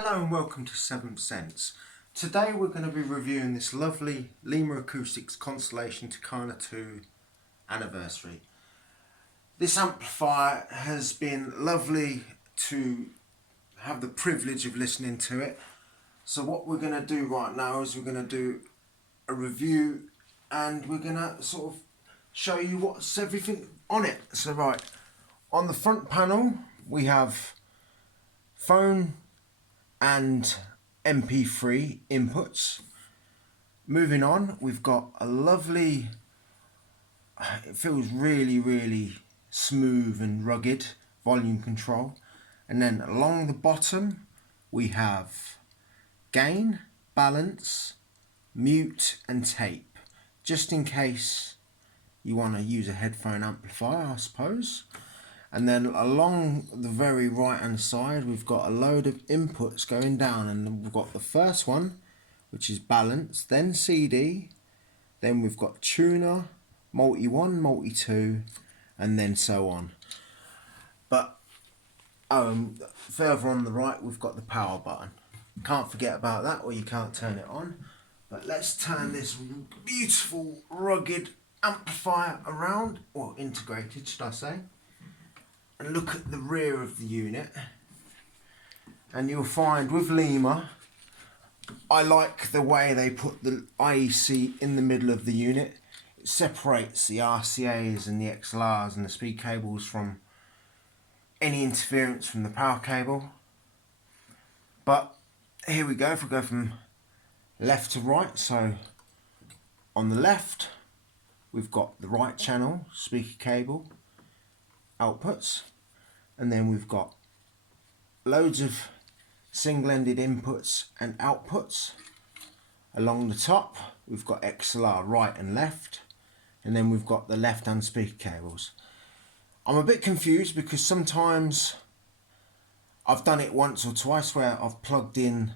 Hello and welcome to Seventh Sense. Today we're going to be reviewing this lovely Leema Acoustics Constellation Tucana 2 anniversary. This amplifier has been lovely to have the privilege of listening to it. So what we're going to do right now is we're going to do a review and we're going to sort of show you what's everything on it. So right, on the front panel we have phone and MP3 inputs. Moving on, we've got a lovely, it feels really smooth and rugged volume control. And then along the bottom we have gain, balance, mute and tape, just in case you want to use a headphone amplifier, I suppose. And then along the very right hand side we've got a load of inputs going down, and we've got the first one which is balance, then CD, then we've got tuner, multi 1, multi 2 and then so on. But further on the right we've got the power button. Can't forget about that, or you can't turn it on. But let's turn this beautiful rugged amplifier around, or integrated should I say, and look at the rear of the unit. And you'll find with Leema, I like the way they put the IEC in the middle of the unit. It separates the RCAs and the XLRs and the speed cables from any interference from the power cable. But here we go, if we go from left to right, so on the left we've got the right channel speaker cable outputs, and then we've got loads of single-ended inputs and outputs. Along the top we've got XLR right and left, and then we've got the left-hand speaker cables. I'm a bit confused because sometimes I've done it once or twice where I've plugged in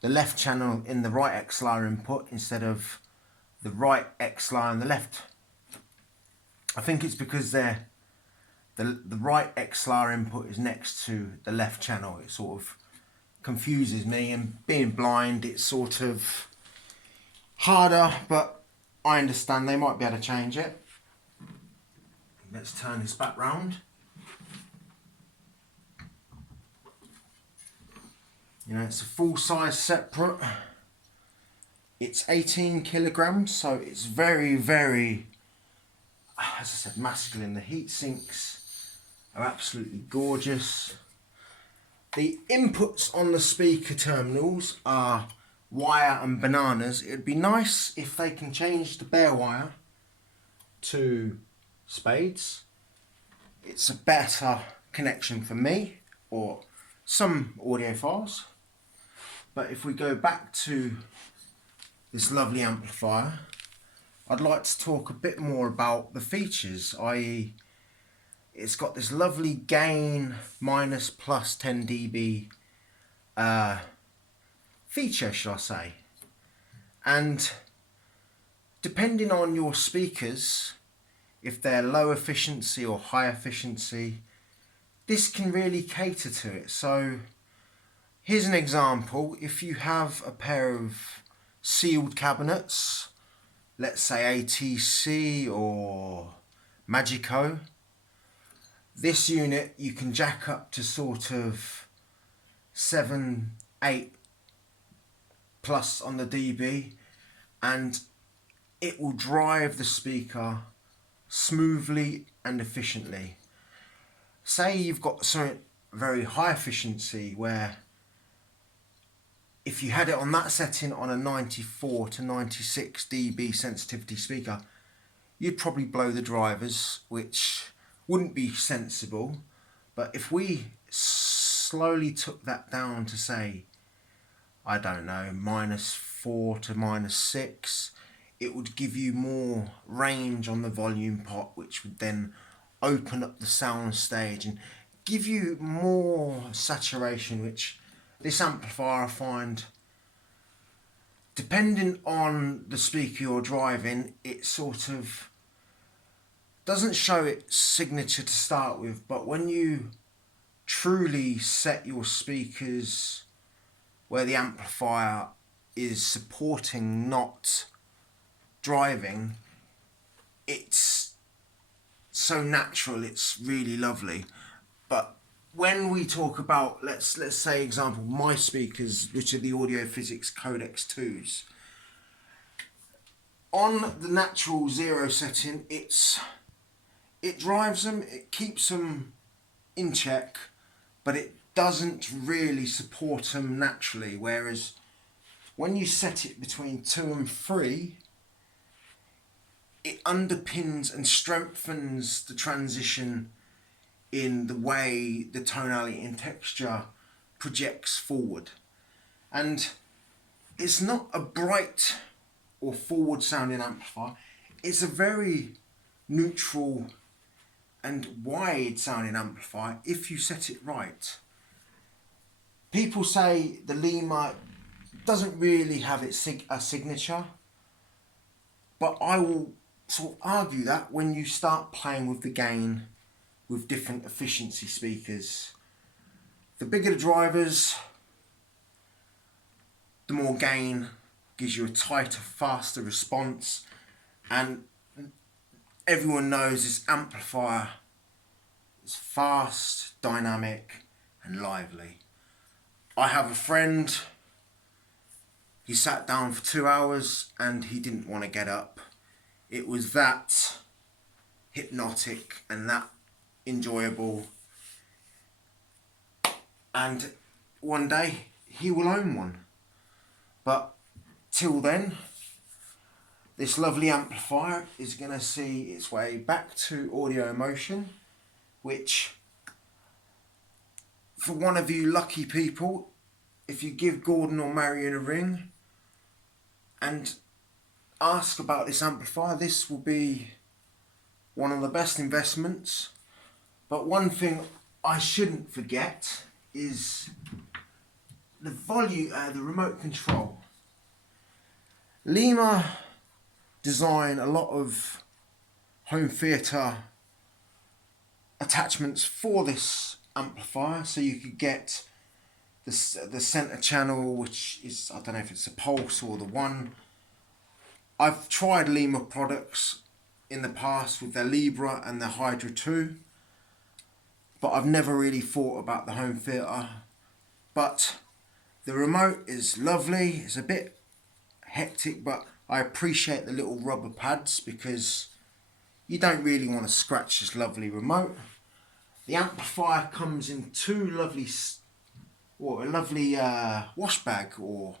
the left channel in the right XLR input instead of the right XLR and the left. I think it's because the right XLR input is next to the left channel. It sort of confuses me, and being blind it's sort of harder, but I understand they might be able to change it. Let's turn this back round. You know, it's a full size separate. It's 18 kilograms, so it's very, as I said, masculine. The heat sinks are absolutely gorgeous. The inputs on the speaker terminals are wire and bananas. It'd be nice if they can change the bare wire to spades. It's a better connection for me or some audiophiles. But if we go back to this lovely amplifier, I'd like to talk a bit more about the features, i.e. it's got this lovely gain minus plus 10 dB feature, shall I say. And depending on your speakers, if they're low efficiency or high efficiency, this can really cater to it. So here's an example. If you have a pair of sealed cabinets, let's say ATC or Magico, this unit you can jack up to sort of 7, 8 plus on the dB, and it will drive the speaker smoothly and efficiently. Say you've got something very high efficiency where if you had it on that setting on a 94 to 96 dB sensitivity speaker, you'd probably blow the drivers, which wouldn't be sensible. But if we slowly took that down to, say, I don't know, -4 to -6, it would give you more range on the volume pot, which would then open up the sound stage and give you more saturation, which this amplifier I find, depending on the speaker you're driving, it sort of doesn't show its signature to start with, but when you truly set your speakers where the amplifier is supporting, not driving, it's so natural, it's really lovely. But when we talk about, let's say example, my speakers, which are the Audio Physics Codex 2s, on the natural 0 setting, it drives them, it keeps them in check, but it doesn't really support them naturally. Whereas when you set it between 2 and 3, it underpins and strengthens the transition in the way the tonality and texture projects forward. And it's not a bright or forward sounding amplifier, it's a very neutral and wide sounding amplifier if you set it right. People say the Leema doesn't really have a signature, but I will sort of argue that when you start playing with the gain with different efficiency speakers, the bigger the drivers, the more gain, gives you a tighter, faster response, and everyone knows this amplifier is fast, dynamic and lively. I have a friend, he sat down for 2 hours and he didn't want to get up. It was that hypnotic and that enjoyable, and one day he will own one. But till then, this lovely amplifier is going to see its way back to Audio Emotion, which, for one of you lucky people, if you give Gordon or Marion a ring and ask about this amplifier, this will be one of the best investments. But one thing I shouldn't forget is the volume, the remote control. Leema design a lot of home theatre attachments for this amplifier, so you could get the centre channel, which is, I don't know if it's the Pulse or the One. I've tried Leema products in the past with their Libra and their Hydra 2, but I've never really thought about the home theatre. But the remote is lovely, it's a bit hectic, but I appreciate the little rubber pads because you don't really want to scratch this lovely remote. The amplifier comes in two lovely, or a lovely wash bag, or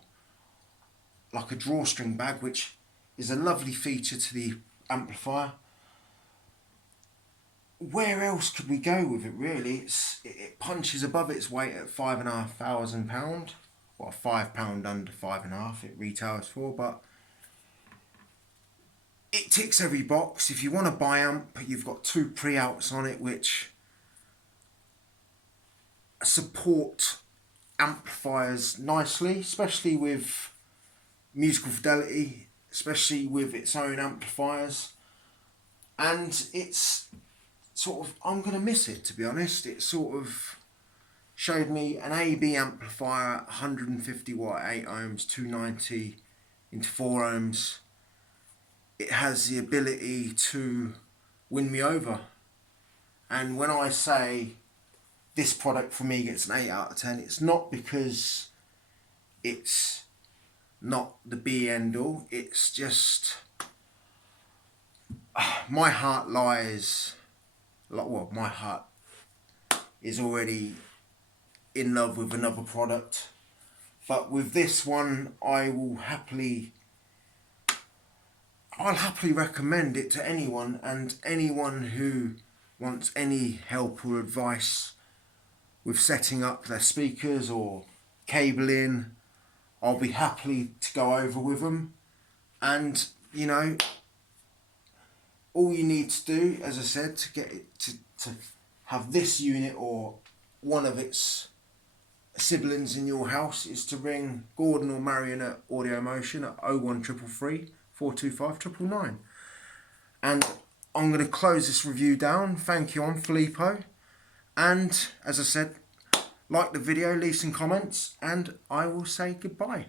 like a drawstring bag, which is a lovely feature to the amplifier. Where else could we go with it really? It punches above its weight at £5,500, or £5 under 5.5 it retails for, but it ticks every box. If you want a bi-amp, you've got two pre-outs on it which support amplifiers nicely, especially with musical fidelity, especially with its own amplifiers. And it's sort of, I'm going to miss it, to be honest. It sort of showed me an AB amplifier, 150 watt, 8 ohms, 290 into 4 ohms. It has the ability to win me over. And when I say this product for me gets an 8 out of 10, it's not because it's not the be end all. It's just my heart lies, well, my heart is already in love with another product, but with this one I'll happily recommend it to anyone, and anyone who wants any help or advice with setting up their speakers or cabling, I'll be happy to go over with them. And you know, all you need to do, as I said, to get it to have this unit or one of its siblings in your house is to ring Gordon or Marion at Audio Emotion at 01333 425 999. And I'm going to close this review down. Thank you, I'm Filippo. And as I said, like the video, leave some comments, and I will say goodbye.